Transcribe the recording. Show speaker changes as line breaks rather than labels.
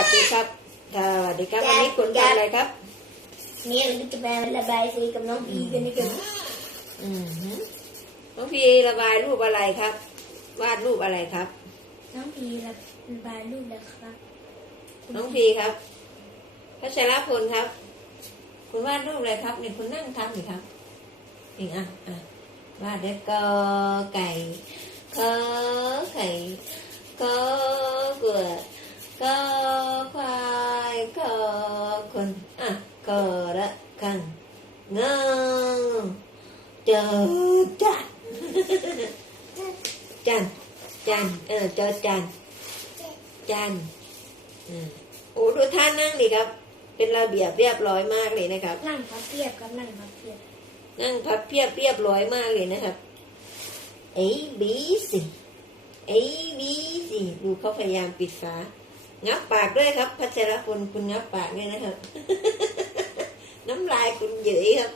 วัสดีครับสวัสดีครับวันนี้คุณทำอะไรครับ
นี่เราจะมาระบายสีกับน้องพีกันดีกว่า
อืมฮึน้องพีระบายรูปอะไรครับ วาดรูปอะไรครับ
น้องพีระบายรูปแล้วครับ
น้องพีครับพัชรพลครับ คุณวาดรูปอะไรครับเนี่ยคุณนั่งทำอยู่ครับนี่อะอะวาดเด็กกอไก่ขอไข่กอเกือขอควายขอ คนอะกอระคังเงาเจอจันจันจันเออเจอจันจันอืมโอ้ดูท่านั่งดิครับ เป็นระเบียบเรียบร้อยมากเลยนะครับ
นั่งพับเพียบกับนั่งพับเพียบ
นั่งพับเพียบเรียบร้อยมากเลยนะครับ A B C A B C ดูเขาพยายามปิดฝา งับปากด้วยครับ พัชรพลคุณงับปากด้วยนะครับ น้ำลายคุณเหยยครับ